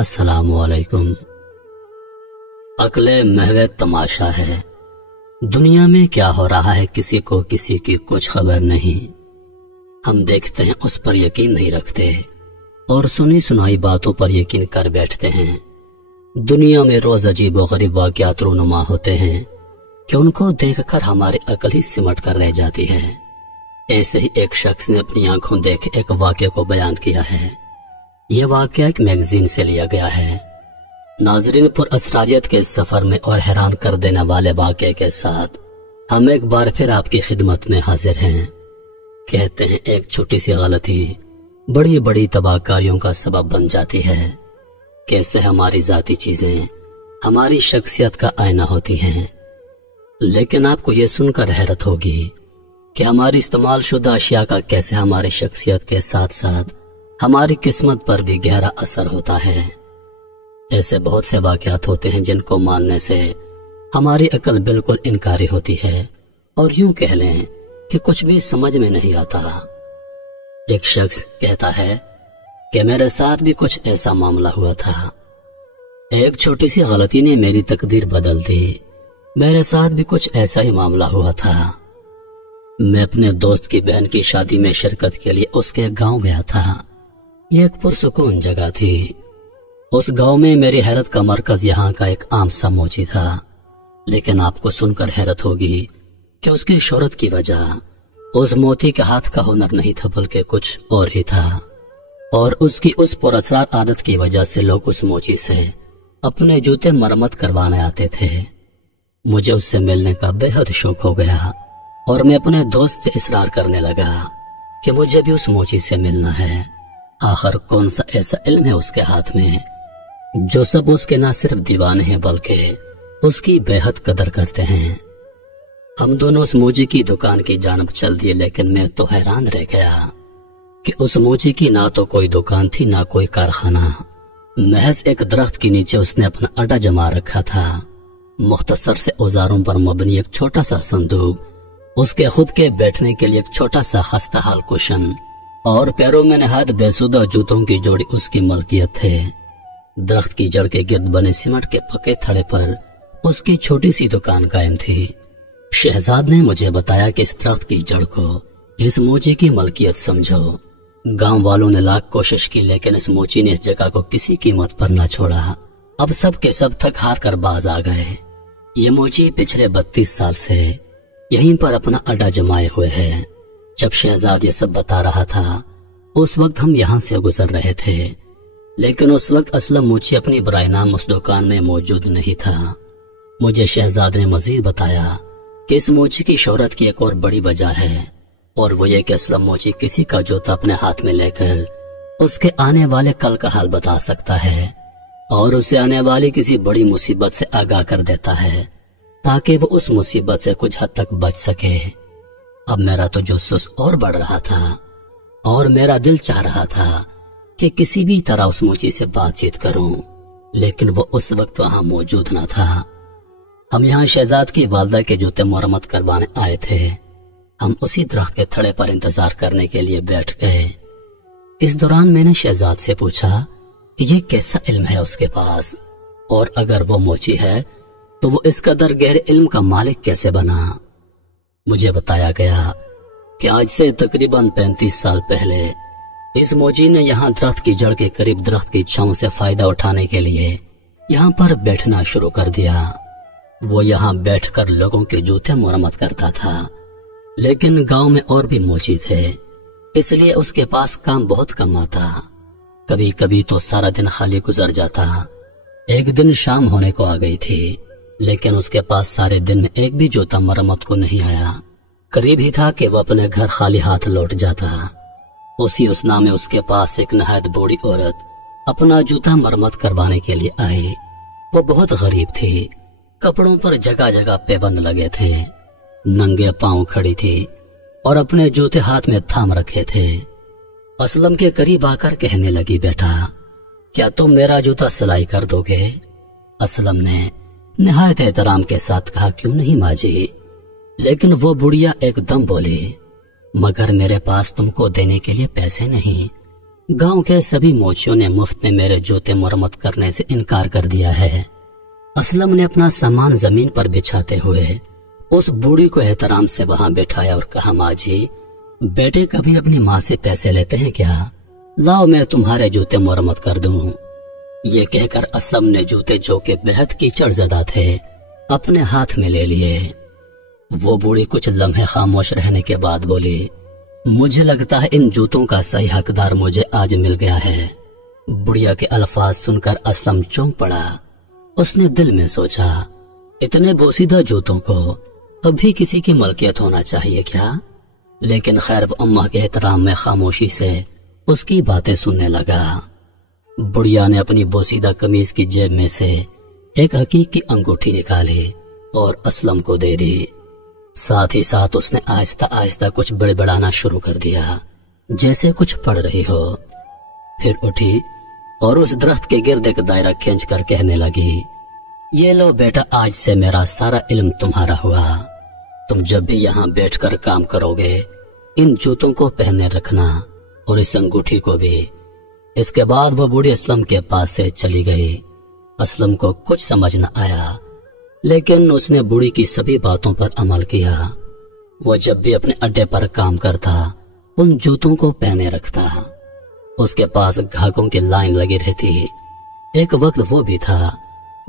अस्सलाम वालेकुम। अक्ले महवे तमाशा है, दुनिया में क्या हो रहा है किसी को किसी की कुछ खबर नहीं। हम देखते हैं उस पर यकीन नहीं रखते और सुनी सुनाई बातों पर यकीन कर बैठते हैं। दुनिया में रोज अजीब व गरीब वाक़यात रूनुमा होते हैं कि उनको देखकर हमारी अकल ही सिमट कर रह जाती है। ऐसे ही एक शख्स ने अपनी आंखों देखे एक वाक़े को बयान किया है। यह वाक़या एक मैगजीन से लिया गया है। नाजरीन, पर असरारियत के सफर में और हैरान कर देने वाले वाक़े के साथ हम एक बार फिर आपकी खिदमत में हाजिर हैं। कहते हैं एक छोटी सी गलती बड़ी बड़ी तबाहकारियों का सबब बन जाती है। कैसे हमारी जाती चीजें हमारी शख्सियत का आईना होती हैं। लेकिन आपको ये सुनकर हैरत होगी कि हमारी इस्तेमाल शुदा अशिया का कैसे हमारी शख्सियत के साथ साथ हमारी किस्मत पर भी गहरा असर होता है। ऐसे बहुत से वाक़यात होते हैं जिनको मानने से हमारी अकल बिल्कुल इनकारी होती है और यूं कह लें कि कुछ भी समझ में नहीं आता। एक शख्स कहता है कि मेरे साथ भी कुछ ऐसा मामला हुआ था। एक छोटी सी गलती ने मेरी तकदीर बदल दी। मेरे साथ भी कुछ ऐसा ही मामला हुआ था। मैं अपने दोस्त की बहन की शादी में शिरकत के लिए उसके गांव गया था। यह एक पुरसुकून जगह थी। उस गांव में मेरी हैरत का मरकज यहाँ का एक आम सा मोची था। लेकिन आपको सुनकर हैरत होगी कि उसकी शोहरत की वजह उस मोती के हाथ का हुनर नहीं था बल्कि कुछ और ही था। और उसकी उस पुरअसरार आदत की वजह से लोग उस मोची से अपने जूते मरम्मत करवाने आते थे। मुझे उससे मिलने का बेहद शौक हो गया और मैं अपने दोस्त से इसरार करने लगा कि मुझे भी उस मोची से मिलना है। आखिर कौन सा ऐसा इल्म है उसके हाथ में जो सब उसके ना सिर्फ दीवाने हैं बल्कि उसकी बेहद कदर करते हैं। हम दोनों उस मोची की दुकान की जानब चल दिए, लेकिन मैं तो हैरान रह गया कि उस मोची की ना तो कोई दुकान थी ना कोई कारखाना। महज एक दरख्त के नीचे उसने अपना अड्डा जमा रखा था। मुख्तसर से औजारों पर मबनी एक छोटा सा संदूक, उसके खुद के बैठने के लिए एक छोटा सा खस्ता हाल कुशन और पैरों में नहायत बेसुदा जूतों की जोड़ी उसकी मलकियत थे। दरख्त की जड़ के गिर्द बने सीमेंट के पक्के थड़े पर उसकी छोटी सी दुकान कायम थी। शहजाद ने मुझे बताया कि इस दरख्त की जड़ को इस मोची की मलकियत समझो। गांव वालों ने लाख कोशिश की, लेकिन इस मोची ने इस जगह को किसी कीमत पर न छोड़ा। अब सब के सब थक हार कर बाज आ गए। ये मोची पिछले 32 साल से यहीं पर अपना अड्डा जमाए हुए है। जब शहजाद ये सब बता रहा था उस वक्त हम यहाँ से गुजर रहे थे, लेकिन उस वक्त असलम मोची अपनी बराए नाम उस दुकान में मौजूद नहीं था। मुझे शहजाद ने मजीद बताया कि इस मोची की शोहरत की एक और बड़ी वजह है, और वो ये कि असलम मोची किसी का जूता अपने हाथ में लेकर उसके आने वाले कल का हाल बता सकता है और उसे आने वाली किसी बड़ी मुसीबत से आगाह कर देता है ताकि वो उस मुसीबत से कुछ हद तक बच सके। अब मेरा तो जोश और बढ़ रहा था और मेरा दिल चाह रहा था कि किसी भी तरह उस मोची से बातचीत करूं, लेकिन वो उस वक्त वहां मौजूद न था। हम यहाँ शहजाद की वालदा के जूते मरम्मत करवाने आए थे। हम उसी दरख्त के थड़े पर इंतजार करने के लिए बैठ गए। इस दौरान मैंने शहजाद से पूछा कि ये कैसा इल्म है उसके पास, और अगर वो मोची है तो वो इस कदर गहरे इल्म का मालिक कैसे बना। मुझे बताया गया कि आज से तकरीबन 35 साल पहले इस मोची ने यहाँ दरख्त की जड़ के करीब दरख्त की छांव से फायदा उठाने के लिए यहाँ पर बैठना शुरू कर दिया। वो यहाँ बैठकर लोगों के जूते मरम्मत करता था, लेकिन गांव में और भी मोची थे, इसलिए उसके पास काम बहुत कम आता। कभी कभी तो सारा दिन खाली गुजर जाता। एक दिन शाम होने को आ गई थी, लेकिन उसके पास सारे दिन में एक भी जूता मरम्मत को नहीं आया। करीब ही था कि वो अपने घर खाली हाथ लौट जाता। उसी उसना में उसके पास एक नहायत बूढ़ी औरत अपना जूता मरम्मत करवाने के लिए आई। वो बहुत गरीब थी। कपड़ों पर जगह जगह पेबंद लगे थे, नंगे पांव खड़ी थी और अपने जूते हाथ में थाम रखे थे। असलम के करीब आकर कहने लगी, बेटा क्या तुम मेरा जूता सिलाई कर दोगे? असलम ने निहायत एहतराम के साथ कहा, क्यों नहीं माँ जी। लेकिन वो बुढ़िया एकदम बोली, मगर मेरे पास तुमको देने के लिए पैसे नहीं। गांव के सभी मोचियों ने मुफ्त में मेरे जूते मरम्मत करने से इनकार कर दिया है। असलम ने अपना सामान जमीन पर बिछाते हुए उस बूढ़ी को एहतराम से वहां बैठाया और कहा, माँ जी, बेटे कभी अपनी माँ से पैसे लेते हैं क्या? लाओ मैं तुम्हारे जूते मरम्मत कर दूं। ये कहकर असलम ने जूते, जो कि बेहद कीचड़ज़दा थे, अपने हाथ में ले लिए। वो बूढ़ी कुछ लम्हे खामोश रहने के बाद बोली, मुझे लगता है इन जूतों का सही हकदार मुझे आज मिल गया है। बुढ़िया के अल्फाज सुनकर असलम चौंक पड़ा। उसने दिल में सोचा, इतने बोसीदा जूतों को अभी किसी की मलकियत होना चाहिए क्या? लेकिन खैर वो अम्मा के एहतराम में खामोशी से उसकी बातें सुनने लगा। बुढ़िया ने अपनी बोसीदा कमीज की जेब में से एक हकीकी अंगूठी निकाली और असलम को दे दी। साथ ही साथ उसने आहिस्ता आहिस्ता कुछ बड़बड़ाना शुरू कर दिया, जैसे कुछ पढ़ रही हो। फिर उठी और उस दरख्त के गिर्द एक दायरा खींच कर कहने लगी, ये लो बेटा, आज से मेरा सारा इल्म तुम्हारा हुआ। तुम जब भी यहाँ बैठकर काम करोगे, इन जूतों को पहने रखना और इस अंगूठी को भी। इसके बाद वो बूढ़ी असलम के पास से चली गई। असलम को कुछ समझ न आया, लेकिन उसने बूढ़ी की सभी बातों पर अमल किया। वो जब भी अपने अड्डे पर काम करता, उन जूतों को पहने रखता। उसके पास ग्राहकों की लाइन लगी रहती। एक वक्त वो भी था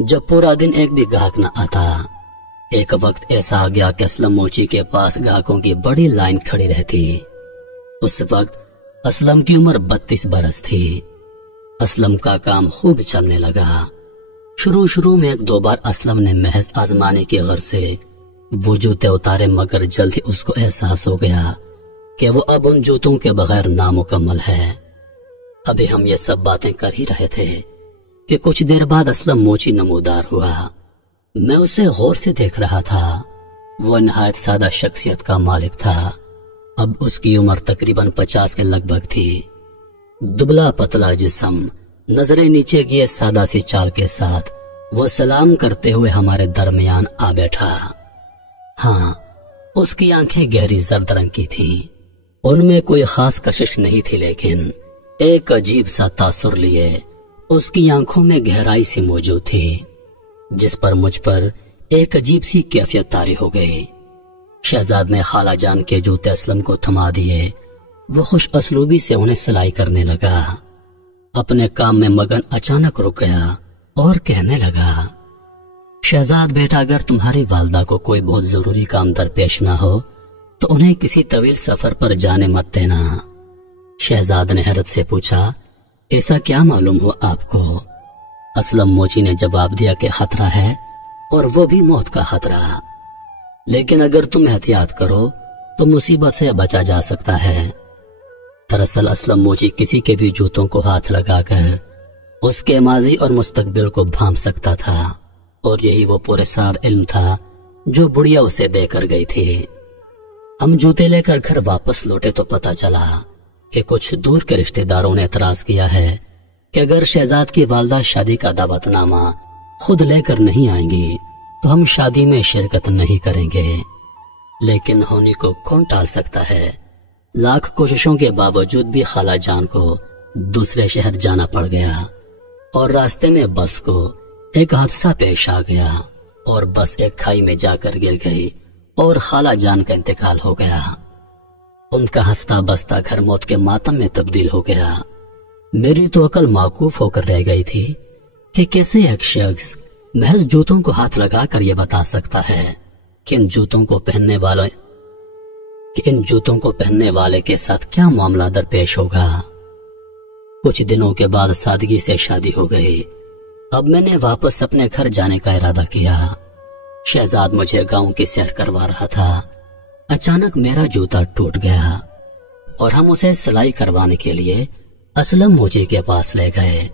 जब पूरा दिन एक भी ग्राहक न आता। एक वक्त ऐसा आ गया कि असलम मोची के पास ग्राहकों की बड़ी लाइन खड़ी रहती। उस वक्त असलम की उम्र 32 बरस थी। असलम का काम खूब चलने लगा। शुरू में एक दो बार असलम ने महज आजमाने की गर्ज से वो जूते उतारे, मगर जल्द ही उसको एहसास हो गया कि वो अब उन जूतों के बगैर नामुकम्मल है। अभी हम ये सब बातें कर ही रहे थे कि कुछ देर बाद असलम मोची नमूदार हुआ। मैं उसे गौर से देख रहा था। वो नहायत सादा शख्सियत का मालिक था। अब उसकी उम्र तकरीबन 50 के लगभग थी। दुबला पतला जिस्म, नजरें नीचे किए सादा सी चाल के साथ वो सलाम करते हुए हमारे दरमियान आ बैठा। हाँ, उसकी आंखें गहरी जर्द रंग की थीं। उनमें कोई खास कशिश नहीं थी, लेकिन एक अजीब सा तासुर लिए उसकी आंखों में गहराई सी मौजूद थी, जिस पर मुझ पर एक अजीब सी कैफियत तारी हो गई। शहजाद ने खाला जान के जूते असलम को थमा दिए। वो खुश असलूबी से उन्हें सिलाई करने लगा। अपने काम में मगन अचानक रुक गया और कहने लगा, शहजाद बेटा, अगर तुम्हारी वालदा को कोई बहुत जरूरी काम दरपेश ना हो तो उन्हें किसी तवील सफर पर जाने मत देना। शहजाद ने हैरत से पूछा, ऐसा क्या मालूम हुआ आपको? असलम मोची ने जवाब दिया कि खतरा है, और वो भी मौत का खतरा। लेकिन अगर तुम एहतियात करो तो मुसीबत से बचा जा सकता है। दरअसल असलम मोची किसी के भी जूतों को हाथ लगाकर उसके माजी और मुस्तकबिल को भांप सकता था, और यही वो पुरस्कार इल्म था जो बुढ़िया उसे देकर गई थी। हम जूते लेकर घर वापस लौटे तो पता चला कि कुछ दूर के रिश्तेदारों ने एतराज किया है कि अगर शहजाद की वालदा शादी का दावतनामा खुद लेकर नहीं आएंगी तो हम शादी में शिरकत नहीं करेंगे। लेकिन होने को कौन टाल सकता है। लाख कोशिशों के बावजूद भी खाला जान को दूसरे शहर जाना पड़ गया, और रास्ते में बस को एक हादसा पेश आ गया और बस एक खाई में जाकर गिर गई और खाला जान का इंतकाल हो गया। उनका हंसता बसता घर मौत के मातम में तब्दील हो गया। मेरी तो अकल माकूफ होकर रह गई थी कि कैसे एक शख्स महज जूतों को हाथ लगाकर यह बता सकता है कि इन जूतों को पहनने वाले के साथ क्या मामला दरपेश होगा। कुछ दिनों के बाद सादगी से शादी हो गई। अब मैंने वापस अपने घर जाने का इरादा किया। शहजाद मुझे गांव की सैर करवा रहा था। अचानक मेरा जूता टूट गया और हम उसे सिलाई करवाने के लिए असलम मोची के पास ले गए।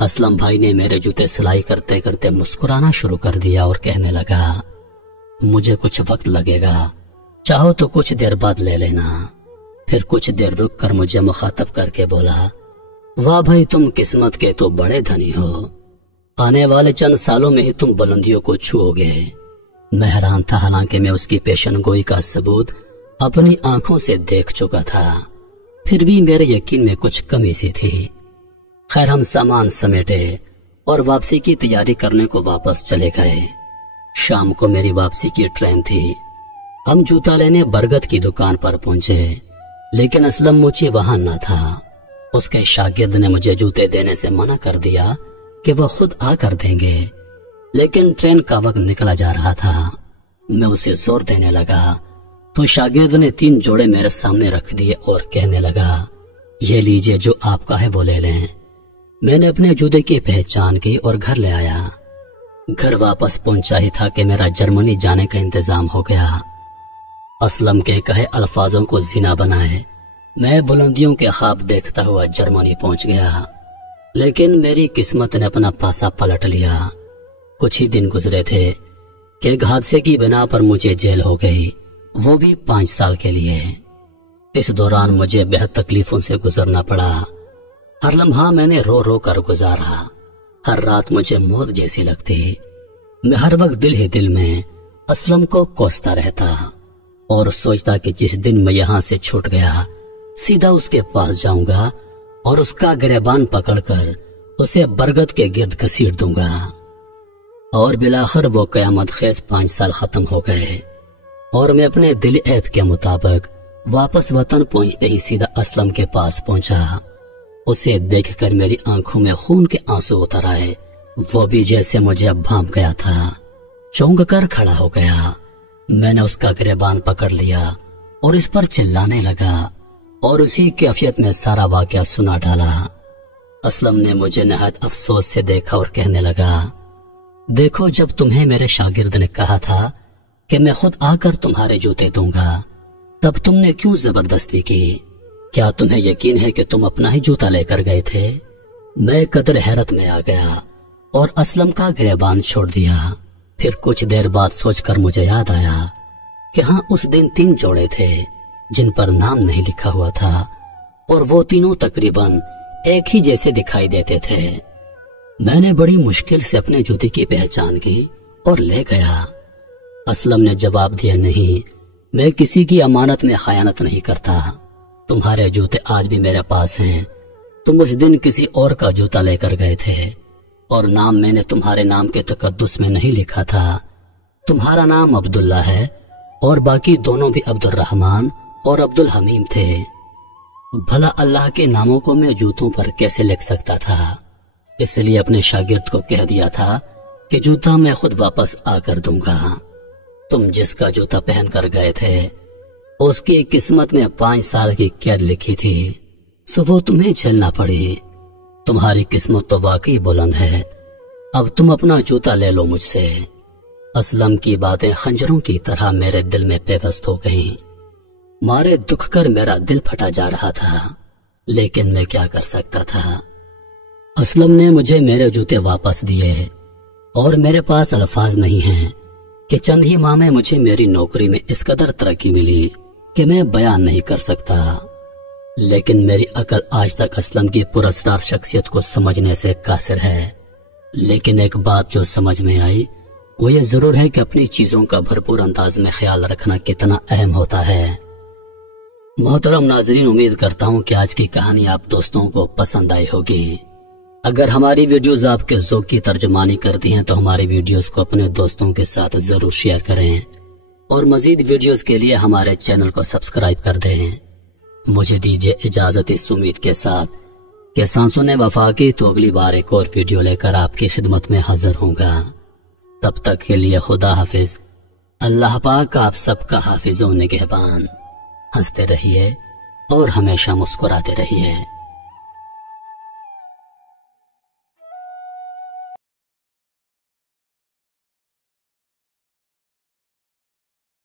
असलम भाई ने मेरे जूते सिलाई करते करते मुस्कुराना शुरू कर दिया और कहने लगा, मुझे कुछ वक्त लगेगा, चाहो तो कुछ देर बाद ले लेना। फिर कुछ देर रुक कर मुझे मुखातब करके बोला, वाह भाई, तुम किस्मत के तो बड़े धनी हो। आने वाले चंद सालों में ही तुम बुलंदियों को छूओगे। मैं हैरान था, हालांकि मैं उसकी पेशन गोई का सबूत अपनी आंखों से देख चुका था। پھر بھی میرے یقین میں کچھ کمی سی تھی۔ خیر ہم سامان سمیٹے اور واپسی کی تیاری کرنے کو واپس چلے گئے۔ شام کو میری واپسی کی ٹرین تھی۔ ہم جوتا لینے برگد کی دکان پر پہنچے، لیکن اسلم موچی وہاں نہ تھا۔ اس کے شاگرد نے مجھے جوتے دینے سے منع کر دیا کہ وہ خود آ کر دیں گے، لیکن ٹرین کا وقت نکلا جا رہا تھا۔ میں اسے زور دینے لگا تو شاگرد نے 3 جوڑے میرے سامنے رکھ دیے اور کہنے لگا، یہ لیجئے، جو آپ کا ہے وہ لے لیں۔ میں نے اپنے جوتے کی پہچان کی اور گھر لے آیا۔ گھر واپس پہنچا ہی تھا کہ میرا جرمنی جانے کا انتظام ہو گیا۔ اسلم کے کہے الفاظوں کو زنا بنائے میں بلندیوں کے خواب دیکھتا ہوا جرمنی پہنچ گیا، لیکن میری قسمت نے اپنا پاسا پلٹ لیا۔ کچھ ہی دن گزرے تھے کہ ایک حادثے کی بنا پر مجھے جیل ہو گئی، وہ بھی 5 سال کے لیے۔ اس دوران مجھے بہت تکلیفوں سے گزرنا پڑا۔ ہر لمحہ میں نے رو رو کر گزارا۔ ہر رات مجھے موت جیسی لگتی۔ میں ہر وقت دل ہی دل میں اسلم کو کوستا رہتا اور سوچتا کہ جس دن میں یہاں سے چھوٹ گیا سیدھا اس کے پاس جاؤں گا اور اس کا گریبان پکڑ کر اسے برگد کے گرد گھسیٹ دوں گا۔ اور بالآخر وہ قیامت خیز 5 سال ختم ہو گئے اور میں اپنے دل عہد کے مطابق واپس وطن پہنچتے ہی سیدھا اسلم کے پاس پہنچا۔ اسے دیکھ کر میری آنکھوں میں خون کے آنسو اتر آئے۔ وہ بھی جیسے مجھے اب بھانپ گیا تھا، چونک کر کھڑا ہو گیا۔ میں نے اس کا گریبان پکڑ لیا اور اس پر چلانے لگا اور اسی کیفیت میں سارا واقعہ سنا ڈالا۔ اسلم نے مجھے نہایت افسوس سے دیکھا اور کہنے لگا، دیکھو، جب تمہیں میرے شاگرد نے کہا تھا کہ میں خود آ کر تمہارے جوتے دوں گا، تب تم نے کیوں زبردستی کی؟ کیا تمہیں یقین ہے کہ تم اپنا ہی جوتا لے کر گئے تھے؟ میں قدر حیرت میں آ گیا اور اسلم کا گریبان چھوڑ دیا۔ پھر کچھ دیر بعد سوچ کر مجھے یاد آیا کہ ہاں، اس دن 3 جوڑے تھے جن پر نام نہیں لکھا ہوا تھا اور وہ تینوں تقریباً ایک ہی جیسے دکھائی دیتے تھے۔ میں نے بڑی مشکل سے اپنے جوتے کی پہچان کی اور لے گیا۔ اسلم نے جواب دیا، نہیں، میں کسی کی امانت میں خیانت نہیں کرتا۔ تمہارے جوتے آج بھی میرے پاس ہیں۔ تم اس دن کسی اور کا جوتا لے کر گئے تھے اور نام میں نے تمہارے نام کے تقدس میں نہیں لکھا تھا۔ تمہارا نام عبداللہ ہے اور باقی دونوں بھی عبد الرحمن اور عبد الحمیم تھے۔ بھلا اللہ کے ناموں کو میں جوتوں پر کیسے لکھ سکتا تھا؟ اس لیے اپنے شاگرد کو کہہ دیا تھا کہ جوتا میں خود واپس آ کر دوں گا۔ تم جس کا جوتا پہن کر گئے تھے اس کی قسمت میں 5 سال کی قید لکھی تھی، سو وہ تمہیں جھیلنا پڑی۔ تمہاری قسمت تو واقعی بلند ہے۔ اب تم اپنا جوتا لے لو مجھ سے۔ اسلم کی باتیں خنجروں کی طرح میرے دل میں پیوست ہو گئیں۔ مارے دکھ کر میرا دل پھٹا جا رہا تھا، لیکن میں کیا کر سکتا تھا؟ اسلم نے مجھے میرے جوتے واپس دیے اور میرے پاس الفاظ نہیں ہیں کہ چند ہی ماہ میں مجھے میری نوکری میں اس قدر ترقی ملی کہ میں بیان نہیں کر سکتا۔ لیکن میری عقل آج تک اسلم کی پراسرار شخصیت کو سمجھنے سے قاصر ہے۔ لیکن ایک بات جو سمجھ میں آئی وہ یہ ضرور ہے کہ اپنی چیزوں کا بھرپور انداز میں خیال رکھنا کتنا اہم ہوتا ہے۔ محترم ناظرین، امید کرتا ہوں کہ آج کی کہانی آپ دوستوں کو پسند آئی ہوگی۔ اگر ہماری ویڈیوز آپ کے ذوق کی ترجمانی کرتی ہیں تو ہماری ویڈیوز کو اپنے دوستوں کے ساتھ ضرور شیئر کریں اور مزید ویڈیوز کے لیے ہمارے چینل کو سبسکرائب کر دیں۔ مجھے دیجیے اجازت اس امید کے ساتھ کہ سانسوں نے وفا کی تو اگلی بار ایک اور ویڈیو لے کر آپ کی خدمت میں حاضر ہوں گا۔ تب تک کے لیے خدا حافظ۔ اللہ پاک آپ سب کا حافظ و نگہبان۔ ہنستے رہیے اور ہمیشہ مسکراتے رہیے۔